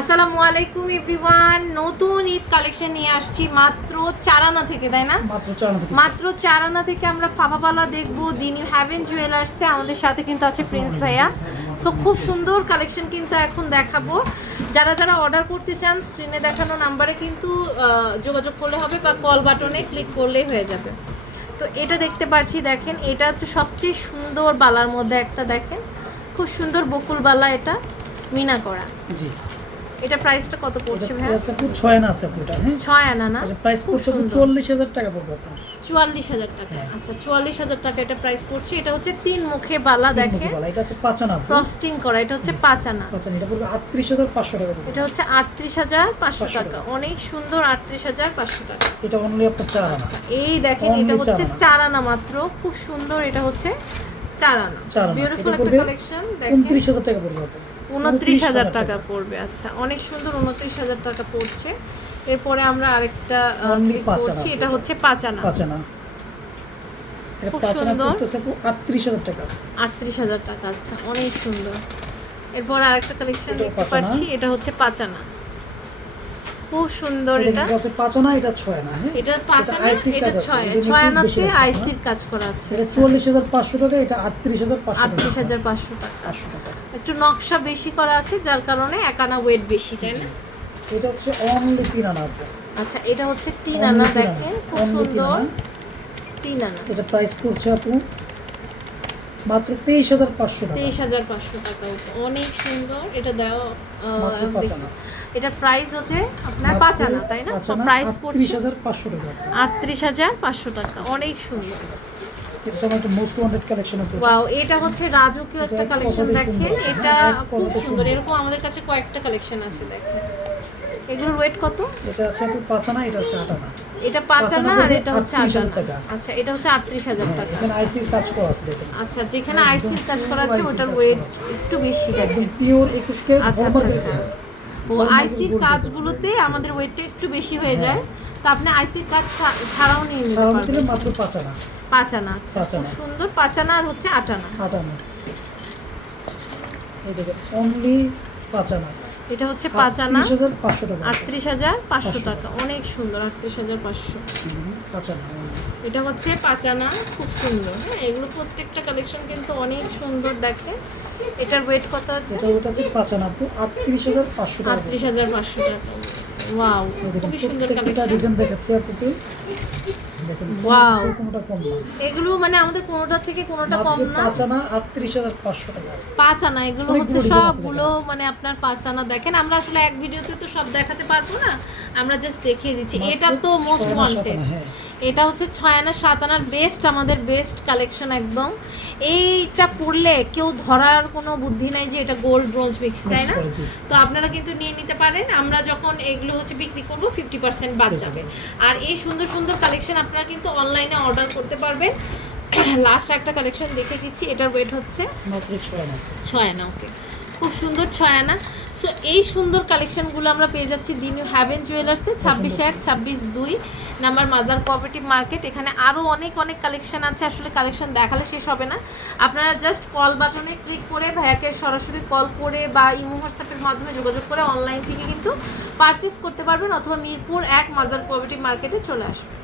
আসসালামু আলাইকুম এভরিওয়ান। নতুন ঈদ কালেকশন নিয়ে আসছি মাত্র চারানা থেকে তাই না? মাত্র চারানা থেকে। আমরা ফাফাপালা দেখব দিন হ্যাভেন জুয়েলার্সে আমাদের সাথে কিন্তু আছে প্রিন্স ভাইয়া। সো খুব সুন্দর কালেকশন কিন্তু এখন দেখাবো। যারা যারা অর্ডার করতে চান স্ক্রিনে দেখানো নাম্বারে কিন্তু যোগাযোগ করলে হবে বা কল বাটনে ক্লিক করলেই হয়ে যাবে। তো এটা দেখতে পাচ্ছি দেখেন এটা হচ্ছে সবচেয়ে সুন্দর বালার মধ্যে একটা দেখেন। খুব সুন্দর বকুল বালা এটা মিনা করা। জি। এটা প্রাইসটা কত পড়ছে ভাইয়া? প্রাইস আপু ছয় না আছে আপু হ্যাঁ? ছয় আনা না? প্রাইস পড়ছে আপু সুন্দর। চল্লিশ হাজার টাকা পড়বে আপনার। চুয়াল্লিশ হাজার টাকা। আচ্ছা চুয়াল্লিশ হাজার টাকা এটা প্রাইস পড়ছে। এটা হচ্ছে তিন মুখে বালা দেখে এটা আছে পাঁচ আনা ফ্রস্টিং করা এটা হচ্ছে পাঁচ আনা। পাঁচ আনা। এটা পড়বে আটত্রিশ হাজার পাঁচশো টাকা পড়বে। এটা হচ্ছে আটত্রিশ হাজার পাঁচশো 500 টাকা। অনেক সুন্দর আটত্রিশ হাজার পাঁচশো টাকা। এটা অনলি আপনার চার আনা। এই দেখেন এটা হচ্ছে চার আনা। মাত্র। খুব সুন্দর এটা হচ্ছে চার আনা। আনা। বিউটিফুল একটা কালেকশন দেখেন। উনত্রিশ হাজার টাকা পড়বে আপু। উনত্রিশ হাজার টাকা পড়বে আচ্ছা। অনেক সুন্দর উনত্রিশ হাজার টাকা পড়ছে। এরপরে আমরা আরেকটা। করছি এটা হচ্ছে পাঁচ আনা। পাঁচ আনা। এটা খুব সুন্দর। আটত্রিশ হাজার টাকা। আটত্রিশ হাজার টাকা আচ্ছা অনেক সুন্দর। এরপর আরেকটা কালেকশন দেখতে পাচ্ছি এটা হচ্ছে পাঁচানা খুব সুন্দর এটা আছে পাঁচ আনা এটা ছয় আনা হ্যাঁ? এটা পাঁচানা এটা ছয় ছয় আনাতে আইসির কাজ করা আছে। এটা চল্লিশ হাজার পাঁচশো টাকা এটা আটত্রিশ হাজার পাঁচশো টাকা। আটত্রিশ হাজার পাঁচশো টাকা। একটু নকশা বেশি করা আছে যার কারণে এক আনা ওয়েট বেশি তাই না? এটা হচ্ছে অনলি তিন আনা। আচ্ছা এটা হচ্ছে তিন আনা দেখেন খুব সুন্দর। তিন আনা। এটা প্রাইস করছে আপু মাত্র তেইশ হাজার পাঁচশো তেইশ হাজার পাঁচশো টাকা অনেক সুন্দর। এটা দেওয়া এটা প্রাইস হচ্ছে আপনার পাঁচ আনা তাই না? প্রাইস পড়ছে হাজার পাঁচশো টাকা। আটত্রিশ হাজার পাঁচশো টাকা। অনেক সুন্দর। ওয়াও এটা হচ্ছে রাজকীয় একটা কালেকশন দেখেন। এটা খুব সুন্দর। সুন্দর। এরকম আমাদের কাছে কয়েকটা কালেকশন আছে দেখেন। এগুলোর ওয়েট কত? এটা আছে পাঁচ আনা এটা আছে আট আনা এটা পাঁচ আনা আনা আর এটা হচ্ছে আট টাকা। আচ্ছা এটা হচ্ছে আটত্রিশ হাজার হ্যাঁ, টাকা। এখানে আইসির কাজ করা আছে দেখেন। আচ্ছা যেখানে আইসির কাজ করা আছে ওটার ওয়েট একটু বেশি দেখেন। পিওর একুশ কে আচ্ছা আচ্ছা আচ্ছা। ও আইসির কাজগুলোতে আমাদের ওয়েটটা একটু বেশি হয়ে যায়। তো আপনি আইসির কাজ ছাড়াও নিয়ে নিতে পারবেন। মাত্র পাঁচ আনা। পাঁচ আনা আচ্ছা খুব সুন্দর। পাঁচ আনা আর হচ্ছে আট আনা। আট আনা। এই দেখেন অনলি পাঁচ আনা। এটা হচ্ছে পাঁচ আনা। আটত্রিশ হাজার পাঁচশো টাকা। অনেক সুন্দর আটত্রিশ হাজার পাঁচশো। পাঁচ আনা। এটা হচ্ছে পাঁচানা খুব সুন্দর। হ্যাঁ এগুলো প্রত্যেকটা কালেকশন কিন্তু অনেক সুন্দর দেখে এটার ওয়েট কত আছে? এটা ওটা পাঁচ আনা আপু আটত্রিশ হাজার পাঁচশো টাকা। আটত্রিশ হাজার পাঁচশো টাকা। ওয়াও খুবই সুন্দর কালেকশন ডিজাইন দেখাচ্ছি আপুকে দেখেন কোনোটা কম না। এগুলো মানে আমাদের কোনোটা থেকে কোনোটা কম না। পাঁচ আনা টাকা। পাঁচ এগুলো হচ্ছে সবগুলো মানে আপনার পাঁচ আনা। দেখেন আমরা আসলে এক ভিডিওতে তো সব দেখাতে পারব না আমরা জাস্ট দেখিয়ে দিচ্ছি। এটা তো মোস্ট ওয়ান্টেড হ্যাঁ। এটা হচ্ছে ছয় আনা সাত আনার বেস্ট আমাদের বেস্ট কালেকশন একদম। এইটা পড়লে কেউ ধরার কোনো বুদ্ধি নাই যে এটা গোল্ড ব্রোঞ্জ মিক্স তাই না। তো আপনারা কিন্তু নিয়ে নিতে পারেন। আমরা যখন এগুলো হচ্ছে বিক্রি করব ফিফটি পার্সেন্ট বাদ যাবে। আর এই সুন্দর সুন্দর কালেকশন আপনারা কিন্তু অনলাইনে অর্ডার করতে পারবেন। লাস্ট একটা কালেকশন দেখে দিচ্ছি এটার ওয়েট হচ্ছে ছয় আনা। ওকে খুব সুন্দর ছয় আনা। সো এই সুন্দর কালেকশনগুলো আমরা পেয়ে যাচ্ছি দিন ইউ হ্যাভেন জুয়েলার্সে ছাব্বিশ এক ছাব্বিশ দুই নাম্বার মাজার কোঅপারেটিভ মার্কেট এখানে আরও অনেক অনেক কালেকশন আছে আসলে কালেকশন দেখালে শেষ হবে না। আপনারা জাস্ট কল বাটনে ক্লিক করে ভাইয়াকে সরাসরি কল করে বা ইমো হোয়াটসঅ্যাপের মাধ্যমে যোগাযোগ করে অনলাইন থেকে কিন্তু পারচেস করতে পারবেন অথবা মিরপুর এক মাজার কোঅপারেটিভ মার্কেটে চলে আসবেন।